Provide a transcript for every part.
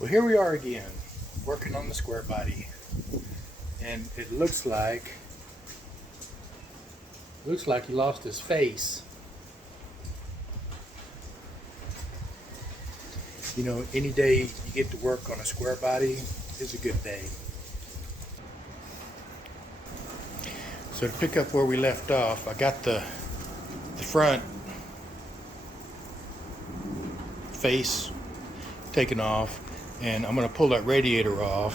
Well, here we are again, working on the square body, and it looks like he lost his face. You know, any day you get to work on a square body is a good day. So to pick up where we left off, I got the front face taken off, and I'm going to pull that radiator off.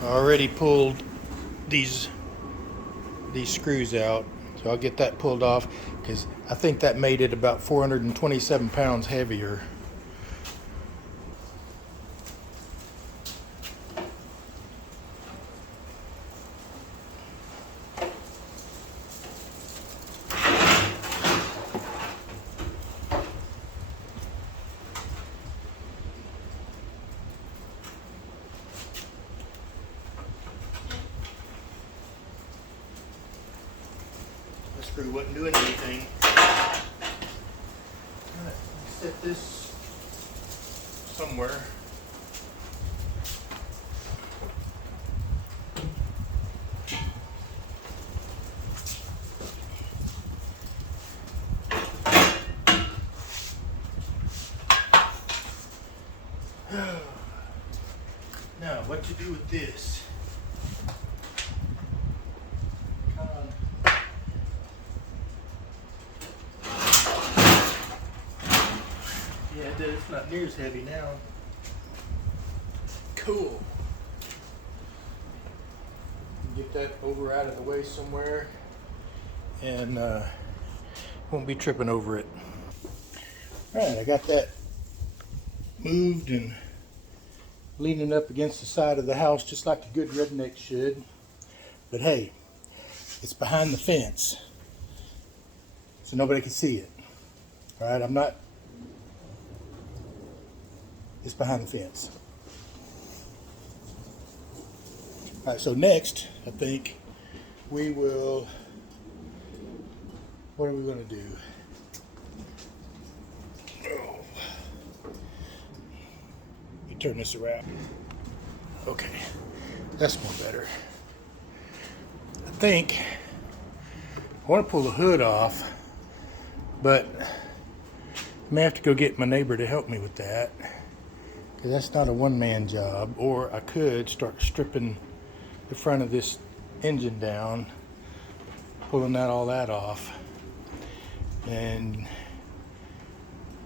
I already pulled these screws out, so I'll get that pulled off because I think that made it about 427 pounds heavier. The screw wasn't doing anything. Set this somewhere. Now, what to do with this? Yeah, it's not near as heavy now. Cool. Get that over out of the way somewhere, and won't be tripping over it. All right, I got that moved and leaning up against the side of the house just like a good redneck should. But hey, it's behind the fence, so nobody can see it. All right, it's behind the fence. All right, so next, I think we will, what are we going to do? Oh. Let me turn this around. Okay, that's more better. I think I want to pull the hood off, but I may have to go get my neighbor to help me with that, because that's not a one-man job. Or I could start stripping the front of this engine down, pulling all that off. And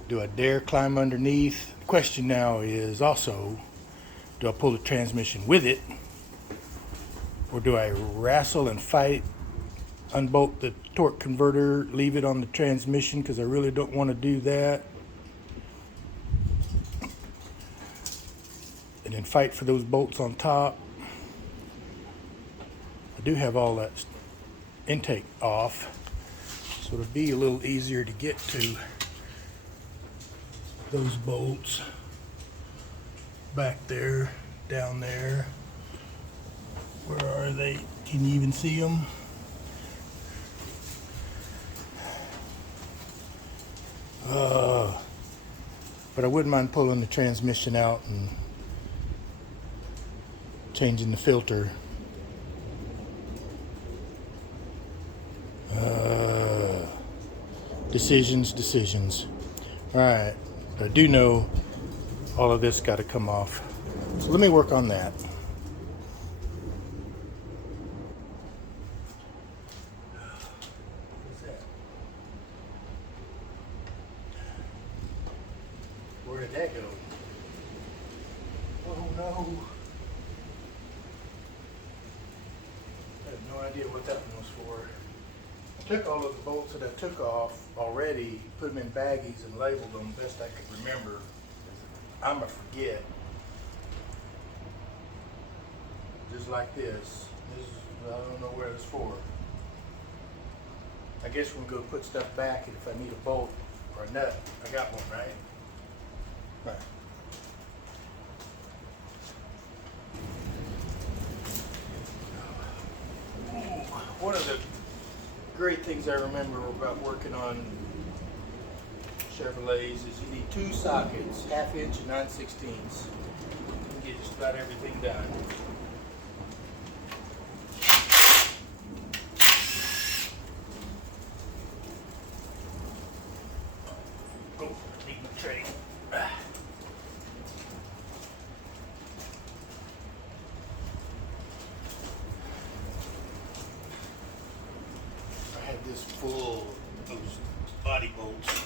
do I dare climb underneath? The question now is also, do I pull the transmission with it, or do I wrestle and fight, unbolt the torque converter, leave it on the transmission, because I really don't want to do that, and then fight for those bolts on top. I do have all that intake off, so it'll be a little easier to get to those bolts back there, down there. Where are they? Can you even see them? But I wouldn't mind pulling the transmission out and changing the filter. Decisions. All right, I do know all of this got to come off. So let me work on that. What's that? Where did that go? Oh no. I have no idea what that one was for. I took all of the bolts that I took off already, put them in baggies and labeled them best I could remember. I'm a forget. Just like this. I don't know where it's for. I guess we'll go put stuff back, and if I need a bolt or a nut, I got one, right? Right. One of the great things I remember about working on Chevrolets is you need 2 sockets, 1/2 inch and 9/16. You can get just about everything done. Oh, I need my tray. I had this full of those body bolts.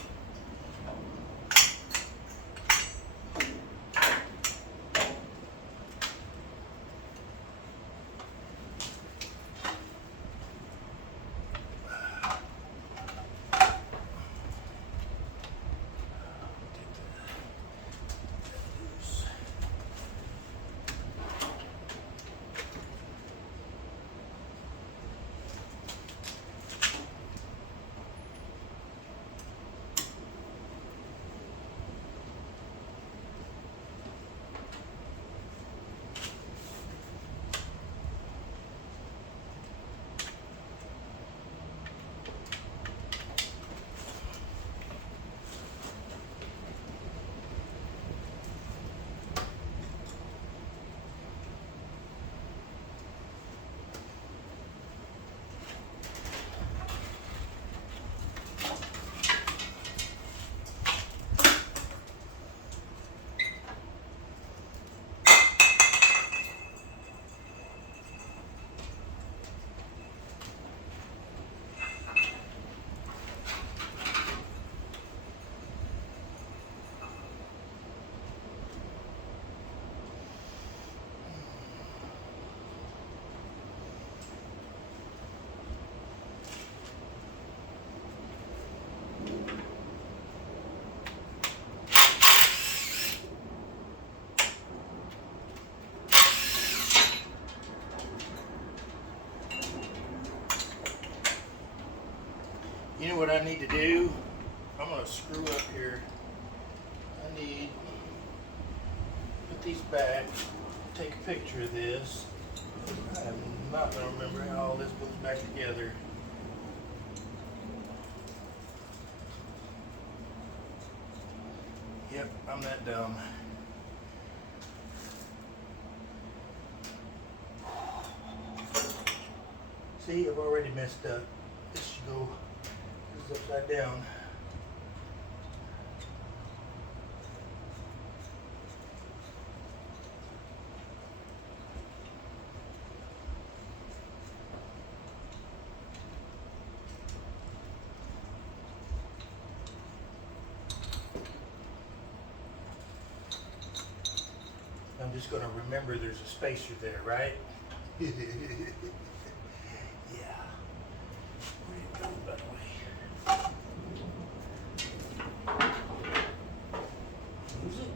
You know what I need to do? I'm going to screw up here. I need to put these back, take a picture of this. I'm not going to remember how all this goes back together. Yep, I'm that dumb. See, I've already messed up. This should go. This is upside down. I'm just going to remember there's a spacer there, right? Yeah. Where did it go, by the way? Lose it?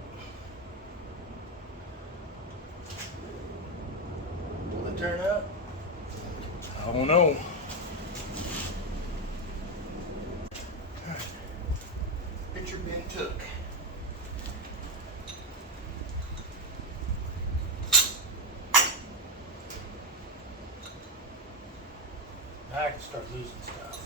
Will it turn up? I don't know. Picture been took. Now I can start losing stuff.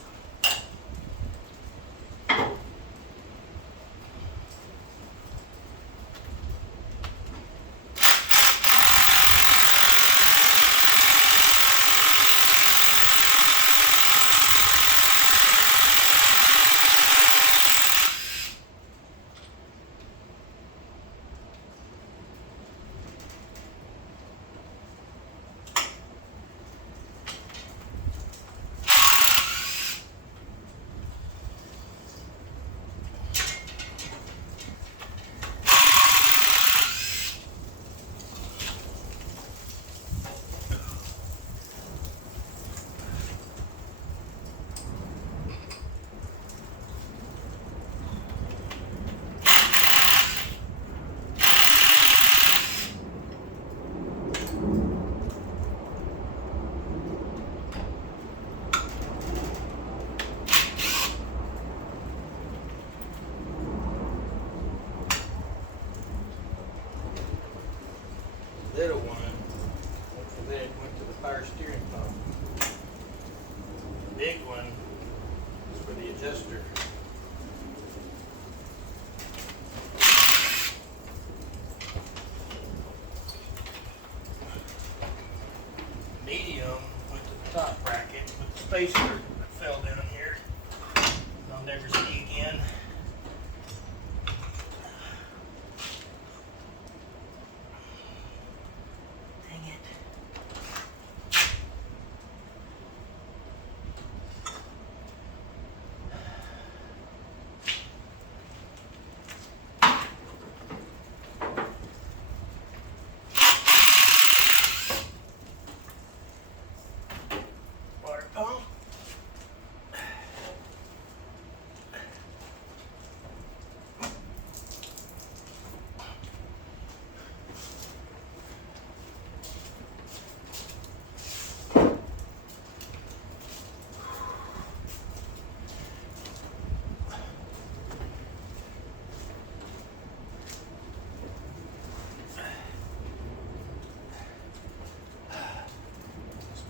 Little one, after that went to the power steering pump. The big one is for the adjuster. spacer that fell down here. I'll never see again. Dang it. Water pump.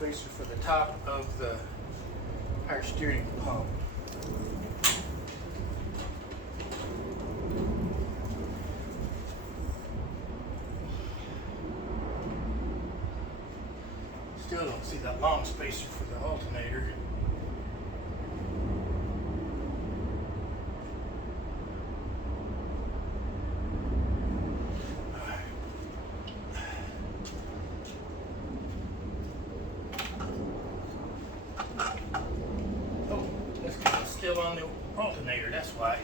Spacer for the top of the power steering pump. Still don't see that long spacer for the alternator. Still on the alternator, that's why.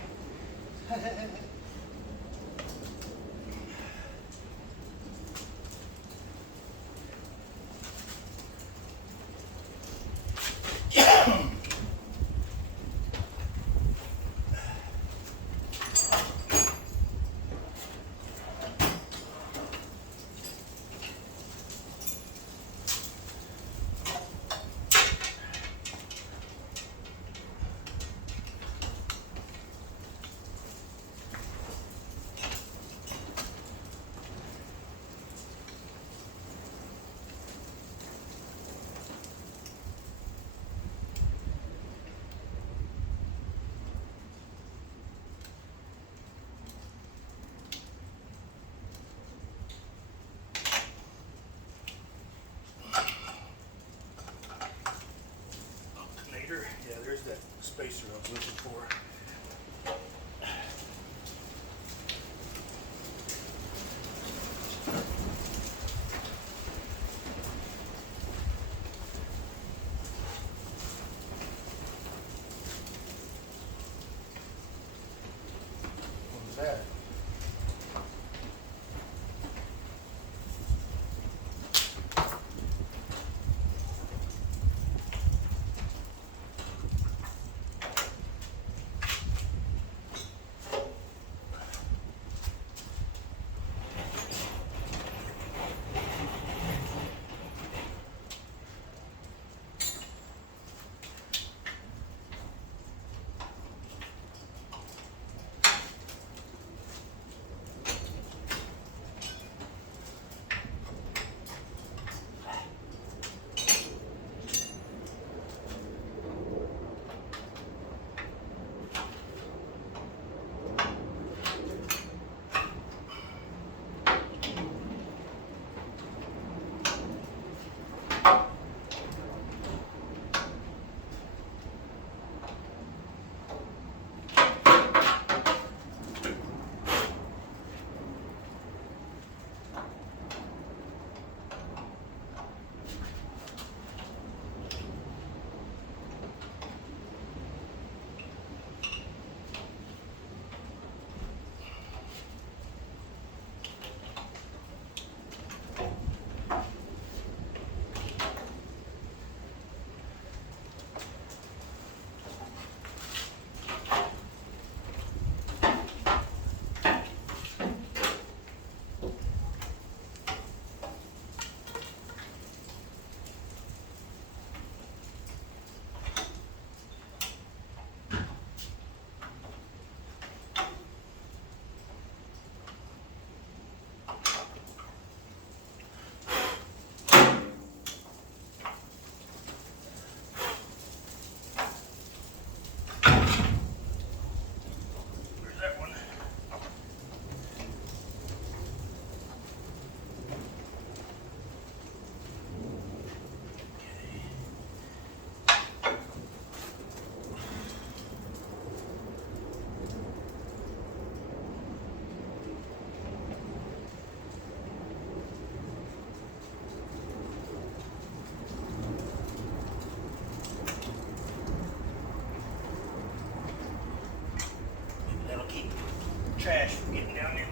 trash from getting down in there.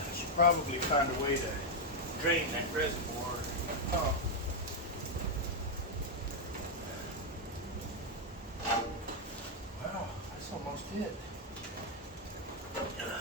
I should probably find a way to drain that reservoir pump. Wow, that's almost it. There.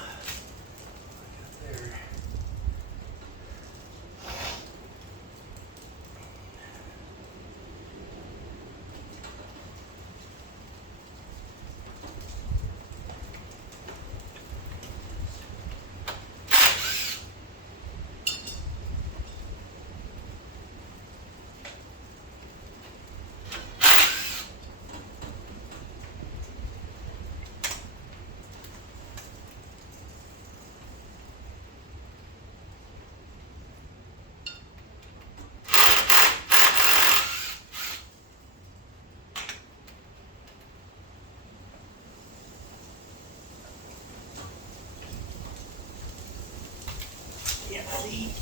Yeah, see?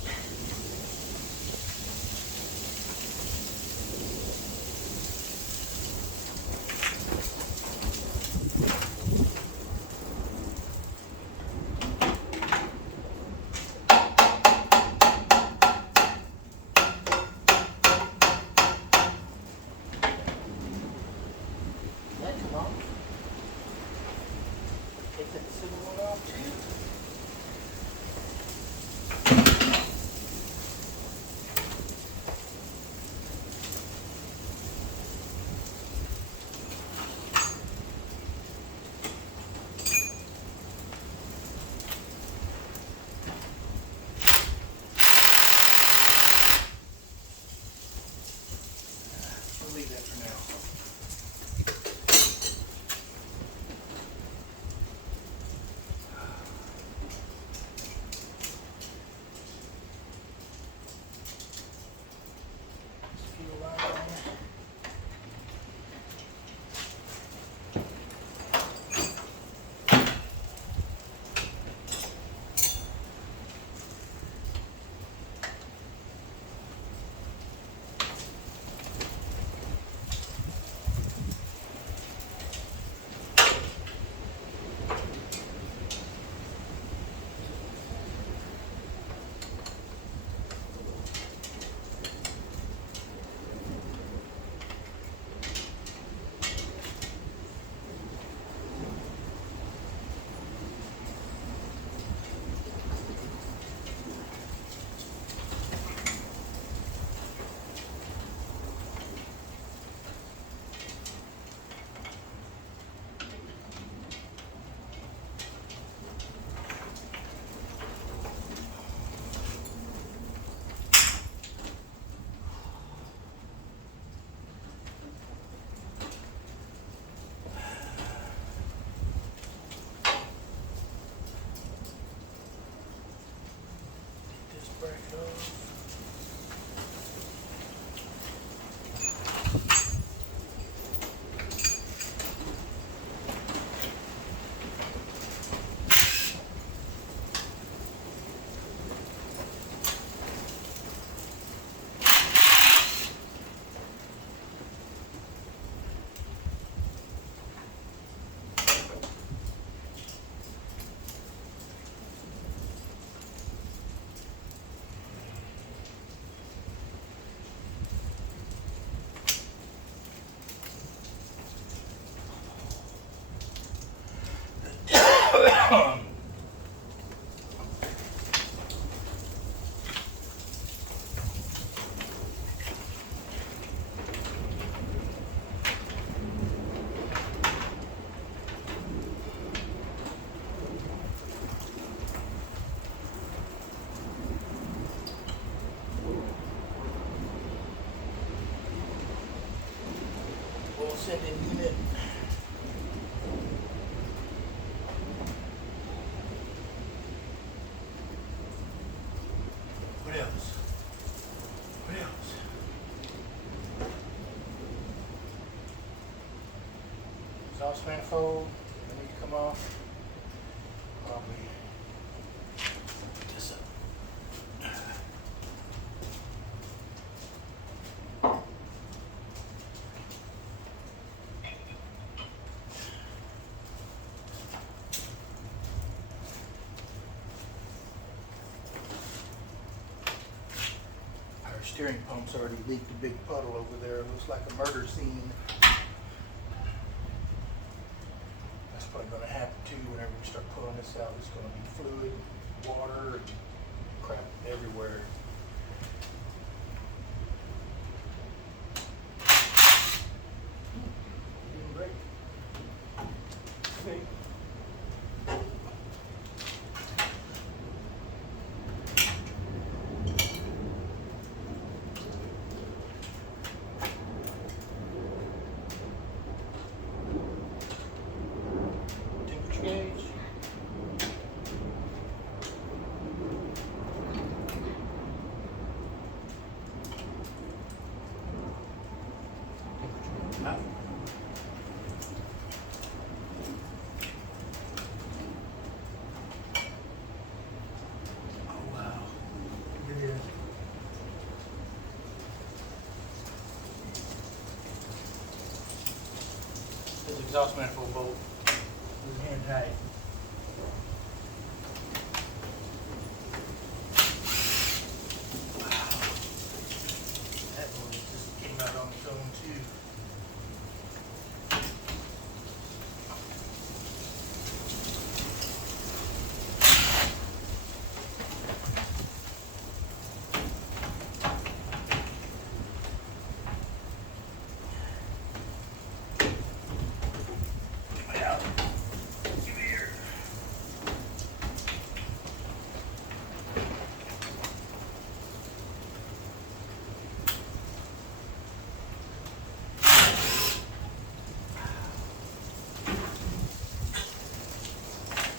That come off. Take that silver one off too. We'll leave that for now. Fuel line. Break it off. We'll send in unit. What else? What else? Exhaust manifold. come off. Probably this up. Our steering pump's already leaked a big puddle over there. It looks like a murder scene. That's probably going to happen too whenever we start pulling this out. It's going to be fluid, water, and crap everywhere. Didn't break. Okay. Temperature gauge. Out. Oh wow. It is. This exhaust manifold bolt is hand tight. Wow. That one just came out on its own too. Get me out. Give me here.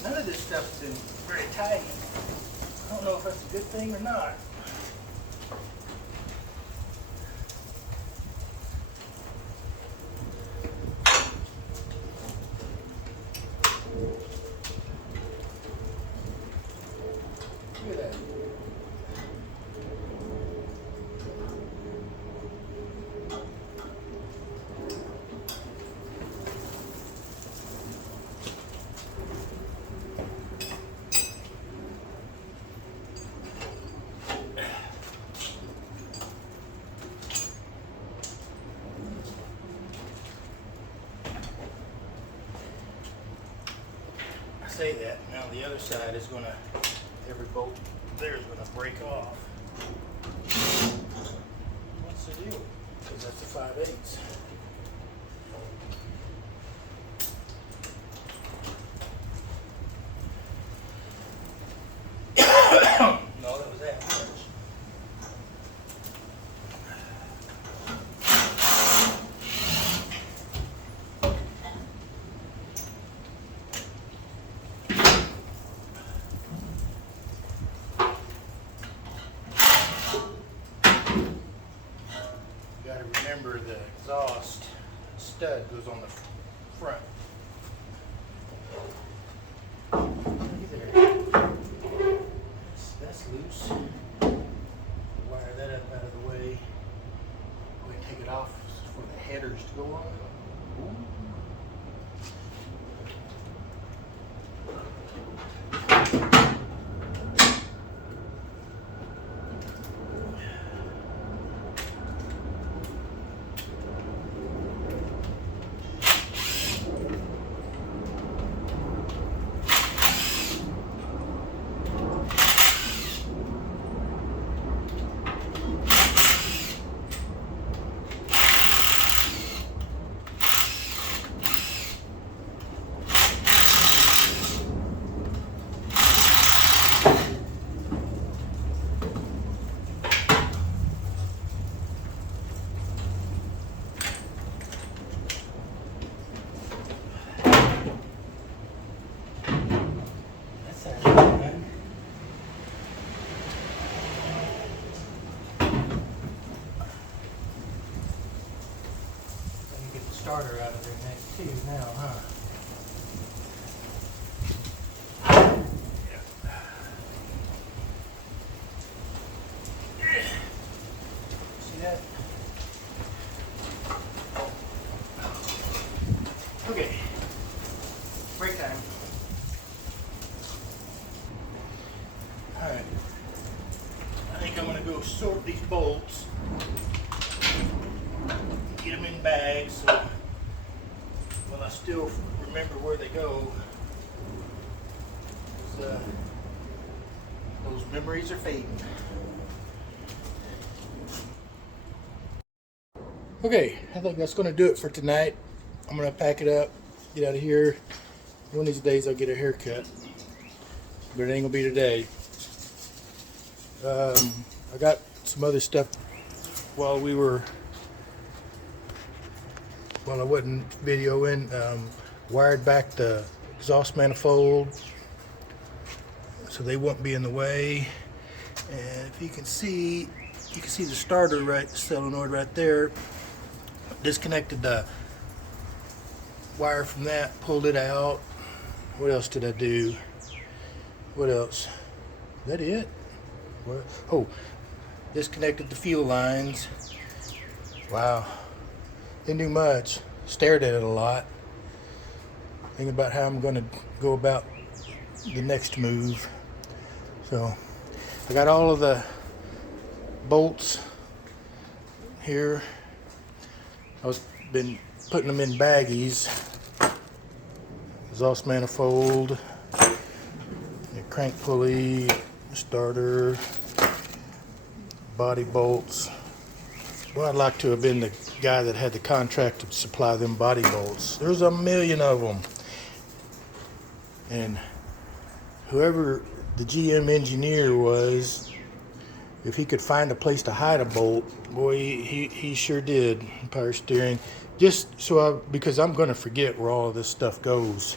None of this stuff's been very tight. I don't know if that's a good thing or not. Look at that. I say that, now the other side is gonna, every bolt there is gonna break off. What's the deal? Because that's the 5/8. No, that was that much. You gotta remember the exhaust stud goes on the front. Looky there. That's loose. Wire that up out of the way. Go ahead and take it off for the headers to go on. Ooh. Starter out of there next too now, huh? bolts, get them in bags, so when I still remember where they go, those memories are fading. Okay, I think that's going to do it for tonight. I'm going to pack it up, get out of here. One of these days I'll get a haircut, but it ain't going to be today. I got some other stuff while I wasn't videoing. Wired back the exhaust manifold so they won't be in the way. And if you can see the starter, right, the solenoid right there. Disconnected the wire from that, pulled it out. What else did I do? What else? Is that it? What? Oh, disconnected the fuel lines. Wow. Didn't do much. Stared at it a lot. Thinking about how I'm going to go about the next move. So, I got all of the bolts here. I've been putting them in baggies. Exhaust manifold, the crank pulley, starter, body bolts. Well, I'd like to have been the guy that had the contract to supply them body bolts. There's a million of them. And whoever the GM engineer was, if he could find a place to hide a bolt, boy, he sure did. Power steering. Just so because I'm going to forget where all of this stuff goes.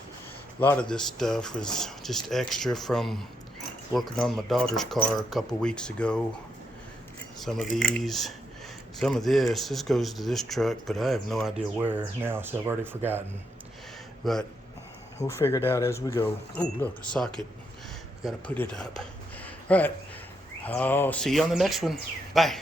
A lot of this stuff was just extra from working on my daughter's car a couple weeks ago. Some of these, some of this goes to this truck, but I have no idea where now, so I've already forgotten. But we'll figure it out as we go. Oh, look, a socket. I've got to put it up. All right. I'll see you on the next one. Bye.